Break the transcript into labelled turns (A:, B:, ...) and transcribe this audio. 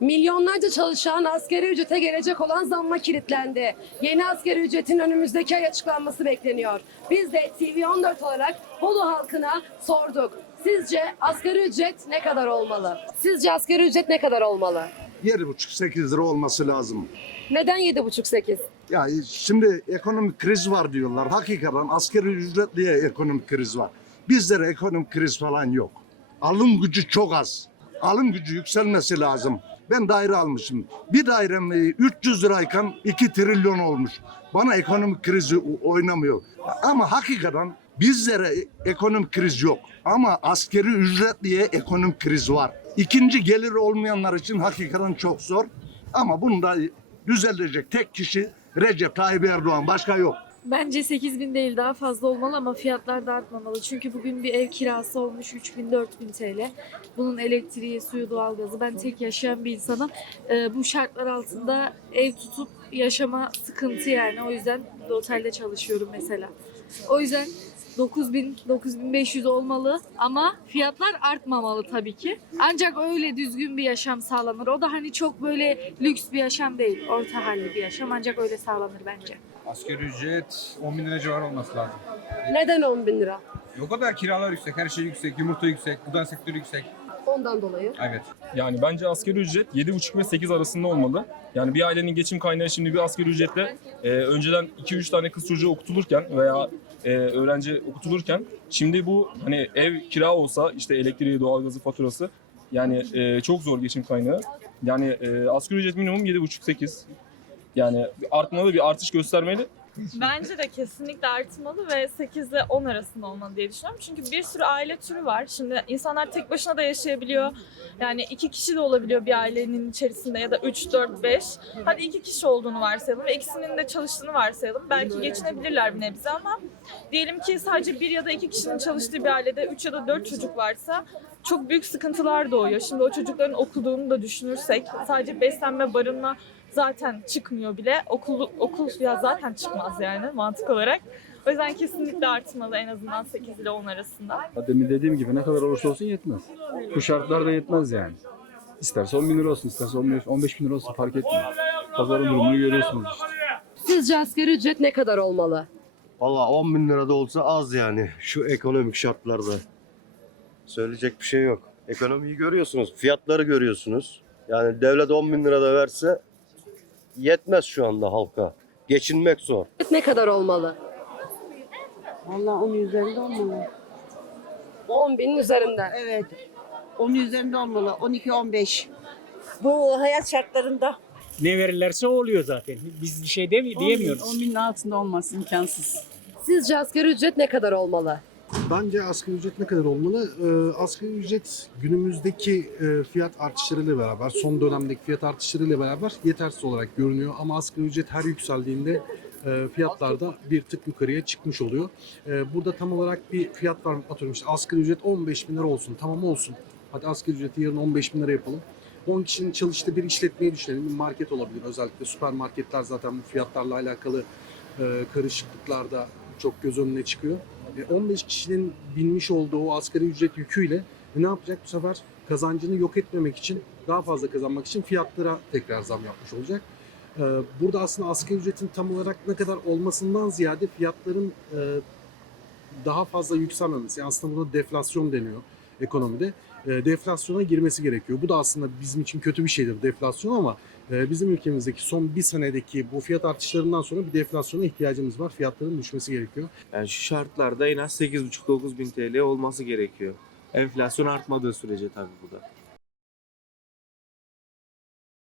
A: Milyonlarca çalışan askeri ücrete gelecek olan zamma kilitlendi. Yeni askeri ücretin önümüzdeki ay açıklanması bekleniyor. Biz de TV14 olarak Bolu halkına sorduk. Sizce asgari ücret ne kadar olmalı? Sizce asgari ücret ne kadar olmalı?
B: 7,5-8 lira olması lazım.
A: Neden 7,5-8?
B: Ya şimdi ekonomik kriz var diyorlar. Hakikaten askeri ücretliye ekonomik kriz var. Bizlere ekonomik kriz falan yok. Alım gücü çok az. Alım gücü yükselmesi lazım. Ben daire almışım. Bir dairem e, 300 lirayken 2 trilyon olmuş. Bana ekonomik krizi oynamıyor. Ama hakikaten bizlere e- ekonomik kriz yok. Ama askeri ücretliye ekonomik kriz var. İkinci gelir olmayanlar için hakikaten çok zor. Ama bunda düzelecek tek kişi Recep Tayyip Erdoğan. Başka yok.
C: Bence 8 bin değil daha fazla olmalı ama fiyatlar da artmamalı. Çünkü bugün bir ev kirası olmuş 3000 4000 TL. Bunun elektriği, suyu, doğalgazı. Ben tek yaşayan bir insanım. Ee, bu şartlar altında ev tutup yaşama sıkıntı yani. O yüzden bir de otelde çalışıyorum mesela. O yüzden 9000 9500 olmalı ama fiyatlar artmamalı tabii ki. Ancak öyle düzgün bir yaşam sağlanır. O da hani çok böyle lüks bir yaşam değil. Orta halli bir yaşam ancak öyle sağlanır bence.
D: Asgari ücret 10 bin lira civarı olması lazım.
A: Neden 10 bin lira?
D: O kadar kiralar yüksek, her şey yüksek, yumurta yüksek, gıda sektörü yüksek.
A: Ondan dolayı.
D: Evet.
E: Yani bence asgari ücret 7,5 ve 8 arasında olmalı. Yani bir ailenin geçim kaynağı şimdi bir asgari ücretle e, önceden 2-3 tane kız çocuğu okutulurken veya e, öğrenci okutulurken şimdi bu hani ev kira olsa işte elektriği, doğalgazı, faturası yani e, çok zor geçim kaynağı. Yani e, asgari ücret minimum 7,5-8. Yani artmalı bir artış göstermeli.
F: Bence de kesinlikle artmalı ve 8 ile 10 arasında olmalı diye düşünüyorum. Çünkü bir sürü aile türü var. Şimdi insanlar tek başına da yaşayabiliyor. Yani iki kişi de olabiliyor bir ailenin içerisinde ya da 3, 4, 5. Hadi iki kişi olduğunu varsayalım ve ikisinin de çalıştığını varsayalım. Belki geçinebilirler bir nebze ama diyelim ki sadece bir ya da iki kişinin çalıştığı bir ailede 3 ya da 4 çocuk varsa çok büyük sıkıntılar doğuyor. Şimdi o çocukların okuduğunu da düşünürsek sadece beslenme, barınma zaten çıkmıyor bile. Okul, okul ya zaten çıkmaz yani mantık olarak. O yüzden kesinlikle artmalı en azından 8 ile 10 arasında.
G: Demin dediğim gibi ne kadar olursa olsun yetmez. Bu şartlarda yetmez yani. İsterse 10 bin lira olsun, isterse 15, 15 bin lira olsun fark etmiyor. Pazarın durumunu görüyorsunuz işte.
A: Sizce asgari ücret ne kadar olmalı?
H: Valla 10 bin lirada olsa az yani şu ekonomik şartlarda. Söyleyecek bir şey yok. Ekonomiyi görüyorsunuz, fiyatları görüyorsunuz. Yani devlet 10 bin lirada verse yetmez şu anda halka. Geçinmek zor.
A: Ne kadar olmalı?
I: Vallahi onun üzerinde olmalı.
A: 10 binin üzerinde.
I: Evet. Onun üzerinde olmalı. 12-15. Bu hayat şartlarında
J: Ne verirlerse o oluyor zaten. Biz bir şey demi- diyemiyoruz.
I: 10 binin altında olması imkansız.
A: Sizce asgari ücret ne kadar olmalı?
K: Bence asgari ücret ne kadar olmalı? Ee, asgari ücret günümüzdeki e, fiyat artışlarıyla beraber, son dönemdeki fiyat artışlarıyla beraber yetersiz olarak görünüyor. Ama asgari ücret her yükseldiğinde e, fiyatlarda bir tık yukarıya çıkmış oluyor. E, burada tam olarak bir fiyat var. Atıyorum işte asgari ücret 15 bin lira olsun. Tamam olsun. Hadi asgari ücreti yarın 15 bin lira yapalım. 10 kişinin çalıştığı bir işletmeyi düşünelim. Bir market olabilir. Özellikle süpermarketler zaten bu fiyatlarla alakalı e, karışıklıklarda çok göz önüne çıkıyor. E, 15 kişinin binmiş olduğu o asgari ücret yüküyle e, ne yapacak bu sefer? Kazancını yok etmemek için, daha fazla kazanmak için fiyatlara tekrar zam yapmış olacak. E, Burada aslında asgari ücretin tam olarak ne kadar olmasından ziyade fiyatların e, daha fazla yükselmemesi. Aslında buna deflasyon deniyor ekonomide. E, Deflasyona girmesi gerekiyor. Bu da aslında bizim için kötü bir şeydir deflasyon ama e, bizim ülkemizdeki son bir senedeki bu fiyat artışlarından sonra bir deflasyona ihtiyacımız var. Fiyatların düşmesi gerekiyor.
L: Yani şu şartlarda en az 8,5-9 bin TL olması gerekiyor. Enflasyon artmadığı sürece tabii bu da.